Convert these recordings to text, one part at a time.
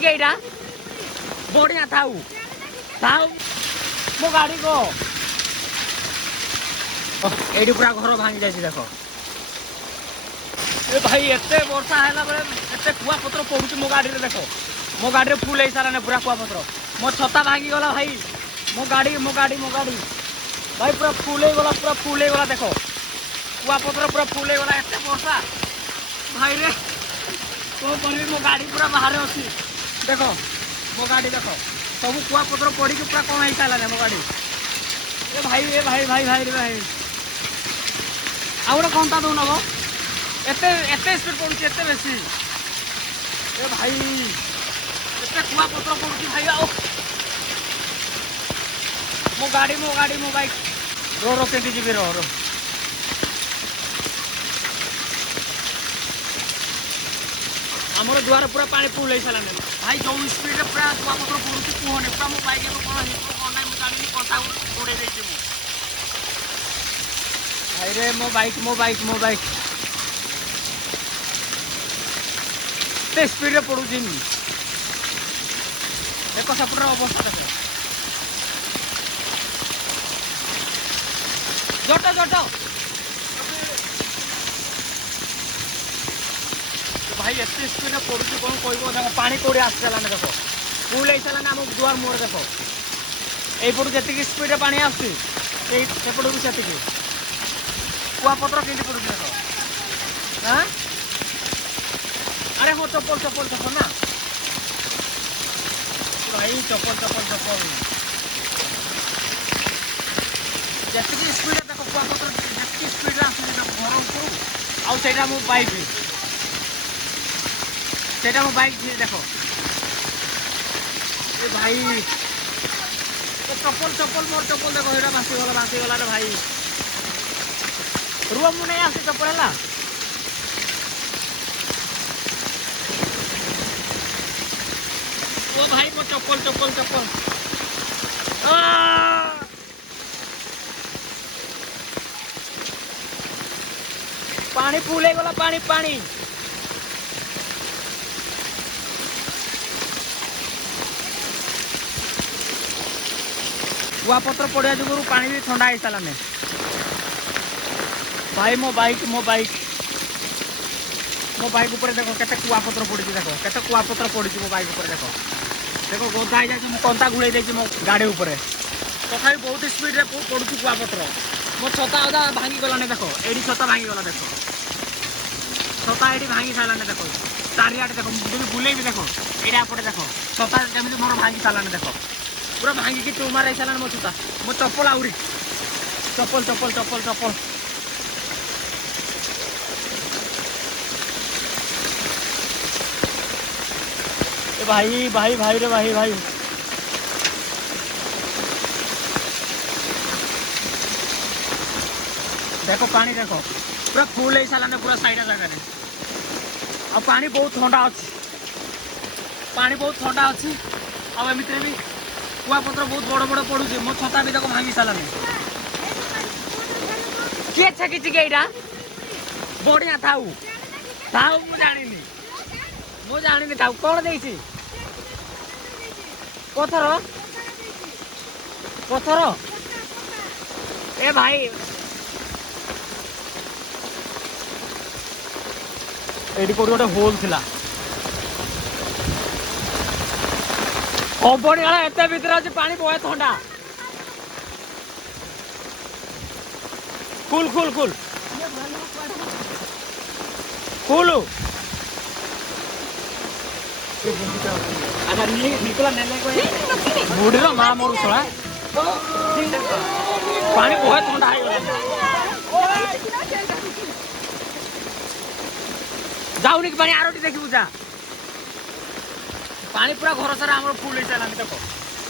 कि एटा बढ़िया थाऊ थाऊ मो गाड़ी को एडी पूरा घर भांगी जाए देख ए भाई एते वर्षा हैला बेले एते कुआ पत्र पड़ुची मो गाड़ी रे देख मो गाड़ी रे फुल है सारा ने पूरा कुआ पत्र मो छता भांगी गला भाई मो गाड़ी भाई पूरा फुल है गला देखो कुआ पत्र पूरा फुल है गला एते वर्षा भाई रे तो बनी मो गाड़ी पूरा बाहर अछि देखो मो गाड़ी देखो सब कुआ पत्र पड़ी के पूरा कौन है साला ने मो गाड़ी ए भाई रे भाई आउरे कोनता दो नबो एते स्पीड पड़ुची एते बेसी ए भाई एते कुआ पत्र पड़ुची भाई आओ मो बाइक रो केंती जीबी रो हमरो दुआर पूरा पानी फुल है साला ने भाई जो स्पीड रे पूरा कुआ पत्र पड़ुची कुहने पूरा मो बाइक को कोन हे कोन नै मु जानि कथा उड़े देछि मु भाई रे मो बाइक ते स्पीड रे पड़ू जिन देखो सपटर अवस्था देखो जट भाई एते स्पीड रे पड़ू कोन कहबो देखो पानी कोड़ी आसला ने देखो फुल आइसला ना हम दुआर मोर देखो एई पड़ू जति स्पीड रे पानी आसी एई से पड़ू भी सेति कुआ पत्र केंती पड़ू देखो हां अरे हो चप्पल ना भाई चप्पल जैसे स्पीड देखो कुआ पत्र जैसे स्पीड आस घर ऊपर आउ सेटा मो बाइक देखो ए भाई चप्पल मोर चप्पल देखो एटा भासी गला रे भाई रुआ मु नहीं आसी चप्पल है ओ भाई मो चप्पल पानी फूले गला पानी कुआ पत्र पड़िया जुगुरु पानी भी ठंडा है साला ने भाई मो बाइक ऊपर देखो केते कुआ पत्र पड़ी देखो केते कुआ पत्र पड़ी मो बाइक ऊपर देखो गोधा है जाय कंता घुड़े देछि मो गाड़ी ऊपर तथापि बहुत स्पीड रे पड़ुची कुआ पत्र मो छता ओदा भांगी गला ने देखो एडी छता भांगी गला देखो छता एडी भांगी साला ने देखो चारियाटे देखो मुझे बुले भी देखो एडा पटे देखो छता जेमिति मोर भांगी साला ने देखो पूरा भांगी की टू मारे साला ने मो छता मो चप्पल आउरी चप्पल भाई रे भाई देखो पानी देखो पूरा फुल है साला ने पूरा साइड जगह रे आ पानी बहुत ठंडा अच्छी आ एमित भी कुआ पत्र बहुत बड़ पड़ुची मो छता भी देखो भांगी साला ने के छकी एटा बढ़िया थाऊ मु जानी थाऊ कौन देछि पथर ए भाई एडी कोडी गोटे होल थिला कंपनी वाला एते भीतर अछि पानी बहुत ठंडा कुल अच्छा निकला नेले को बुढ़ी रो मां मोर छला पानी बहुत ठंडा है जाऊनी पानी आरोटी देखी बुझा पानी पूरा घर सारा हमर फुल है चला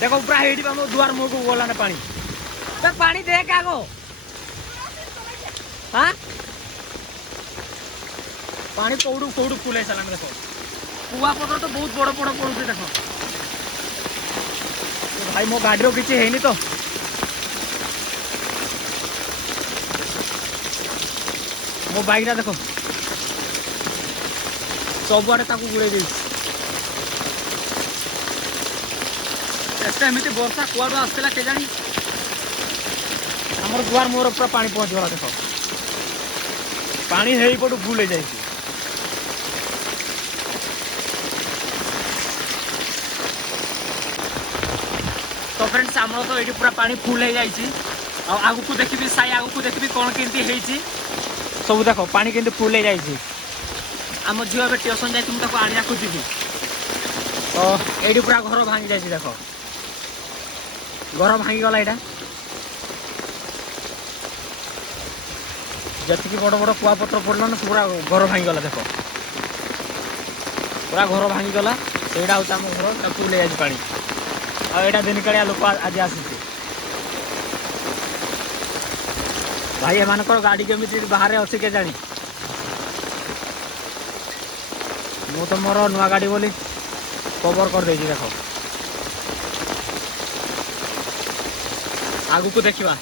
देखो पूरा हेडी हम दुआर मुह को गला ने पानी देख आगो हां पानी कोडू फुल है चला देखो कुआ पत्र तो बहुत बड़ पड़ुचे देखो भाई मो गाड़ी रो किछि हेनी तो मो बाइक देखो सब आड़े गुड़े एत एमती वर्षा कुआड़ आसला के जानी आमर दुआर मोर पूरा पानी पहुँचगला देख पानी है पटू फुल हो जाए तो फ्रेंड्स आमर तो ये पूरा पानी फुल हो जाए आगु को देखी साई आगु को देखी कौन केमती सब देख पानी के फुल हो जाए आम झील ए ट्यूशन जाए मुझे आनिया खोजी तो ये पूरा घर भांगी जाए देख घर भांगी गला यहाँ जी बड़ बड़ कुआपत्र पड़ला ना पूरा घर भांगी गला देख पूरा घर भांगी गला यहाँ हूँ आम घर फुल हो जाए पानी आईटा दिन कालिया लोक आज आसी भाई एम गाड़ी केमी बाहर अच्छे के जानी मु तो मोर नुआ गाड़ी बोली कवर कर देख आगु को देखा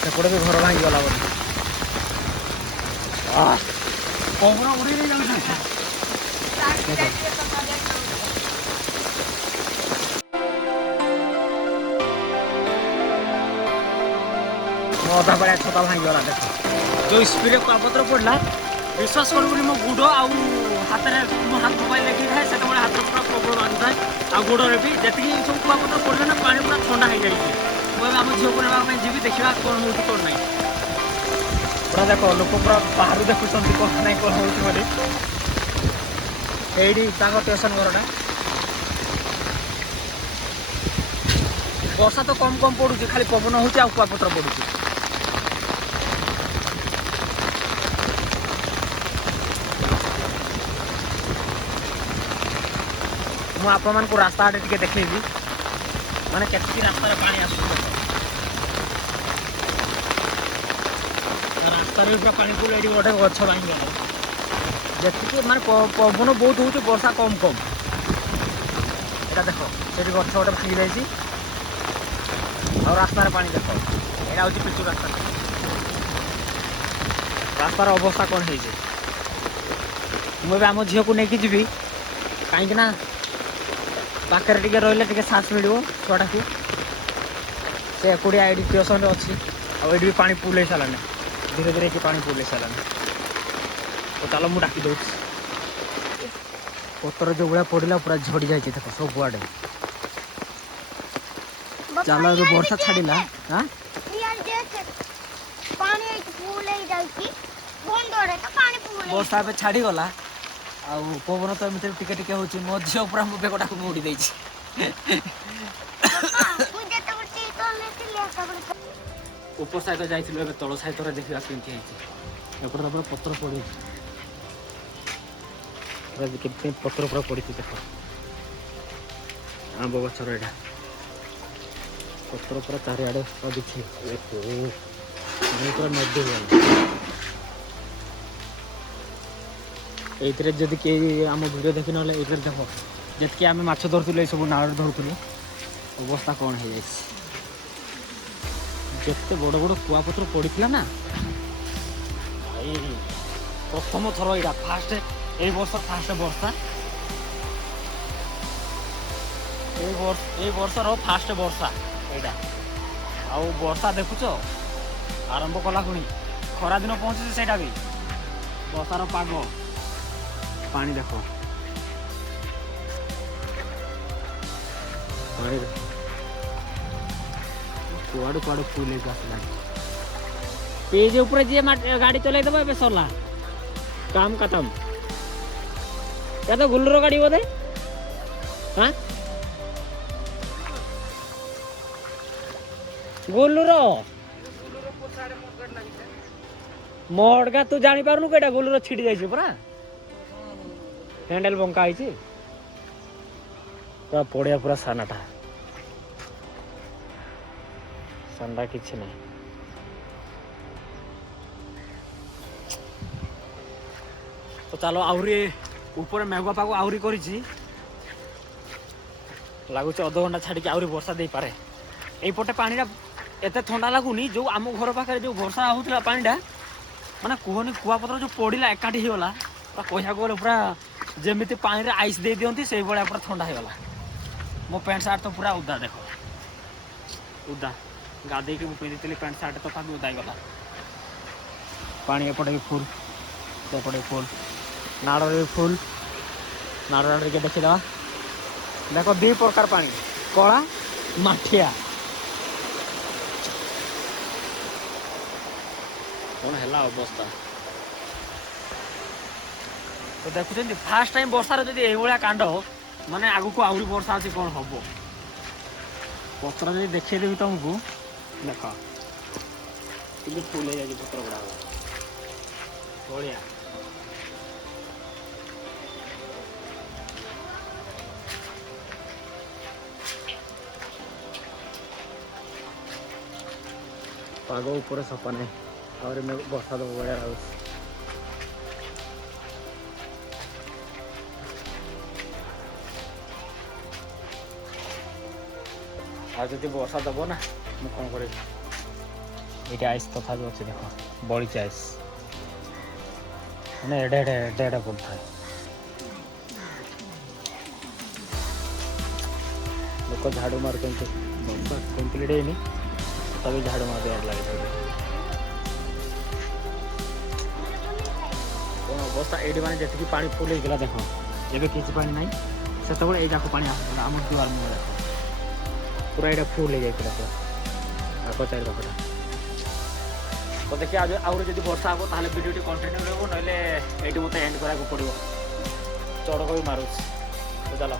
सेपटे भी घर भांगी गला बोली पवन उड़ी नहीं जाऊँ अधा बड़ा छता भांगी गला देख जो स्पीड कुआपत्र पड़ा विश्वास कर मो गुड़ आउ हाथ में मो हाथ मोबाइल लेके थाए से हाथ पूरा प्रबल बांधु थाए आ गुड़ भी जी सब कुआपत्र पड़े ना पानी पूरा ठंडा हो जाए मुझे आम झील को ना जी देखा कौन हो कौन ना पूरा देख लोक पूरा बाहर देखुं कौन ना कौन हो ट्यूशन घरटा वर्षा तो कम कम पड़ू खाली पवन हो कुआपत्र पड़ू मु आप रास्ता आड़े टे देखी माने केतकी रास्ता पानी आस रास्ता पूरा पानी फुल ये गोटे गछ भांगी गला जी माने पवन बहुत हो वर्षा कम कम यहाँ देख से गछ गोटे भांगी जाइए और रास्तार पानी देख यहाँ हूँ पिचु रास्ता रास्तार अवस्था कौन है मुझे आम झील को लेकिन जी कहीं पाखे टे रही साहस मिल छुआटा को से एकुटिया ये ट्यूशन अच्छी आईटी भी पानी फुल हो सारानी धीरे धीरे कि पानी फुल हो सारानी तो चलो मुझे डाकी दूँ पतर जो भाया पड़ा पूरा झड़ी जाए देख सब आड़े चलो अब वर्षा छाड़ा हाँ वर्षा ए छाड़गला आ पवन तो एमती टिके टिके होची मो झील पूरा मो बेगटा को मोड़ी देछि ऊपर साइड जाइथिलु एबे तळ साइड रे देखिबा केमती हेछि एपर पूरा पत्र पड़ी केमती पत्र पूरा पड़ी देख आंब गछर एटा पत्र पूरा चारिआडे पड़ी पूरा नदी ये जदि कई आम भिडियो देखी ना ये देख जी आम माछ धरु सब नाड़ धरु अवस्था कौन हो जिते बड़ बड़ कुआपत्र पड़ा ना भाई प्रथम थर यहाँ फास्ट ए वर्ष फास्ट वर्षा वर्षर फास्ट वर्षा यहाँ आउ वर्षा देखुच आरंभ कला पुणी खरा दिन पहुँचे से भी वर्षार पाग पानी देख कुआड़ू कुआड़ू फुल आसला पेज ऊपर जी गाड़ी चल दबा सरला काम खत्म या तो गुल्लर गाड़ी बोधे हाँ गुल्लुर मोड़गा तू जानी पारनु केटा गुल्लुर छिड़ी जाइछ पूरा हैंडल बंका आइछि पूरा पड़िया पूरा सानाटा संडा किछि नहीं तो चलो आहरी ऊपर मेघुआ पाग आहरी करिछि लगुच अध घंटा छाड़ी आहरी वर्षा दे पारे एपटे पानीटा एते ठंडा लगुनि जो आम घर पाखे जो वर्षा होता पानीटा माने कहनी कुआपत्र जो पड़ा एकाठी होगा कह गले पूरा जमी पानी रे आइस दे दियंती से भाया पूरा ठंडा होगा मो पैंट सार्ट तो पूरा उदा देख उदा गाधे की पिंधि पैंट सार्ट तथा भी उदा गला पानी एपटे भी फुल सेपटे भी फुल नाड़ भी फुल नाड़ के देखीदा देख दी प्रकार पानी कला माठिया कौन है अवस्था तो देखुं फास्ट टाइम वर्षार जब ये कांड माने आगु को आहरी वर्षा अच्छी कौन हम पत्र जब देखदेवी तुमको देख फुल हो पत्र गुड़ा बढ़िया पाग ऊपर सफा नहीं और बर्षा दब बढ़िया लाଗୁଛି आज जब वर्षा दब ना मुझे कौन कर ये आइस तथा भी अच्छे देख बड़ी आइस मैंने एडे एडे एडे एडे पड़ता है लोग झाड़ू मार कम्प्लीट है तभी झाड़ू मार देर लगे कौन अवस्था ये मैंने जी पा फुल होगा देख एवं किसी पा ना से जाक पा आम दुआर मुझे देख पूरा ये फुल हो जाए पूरा आग चार पाखटा तो देखिए आज आउरी जब वर्षा हम ताहले वीडियो कंटिन्यू रहबो नले एटी मते एंड करा को पड़िबो चढ़क भी मारुछ तो चलो।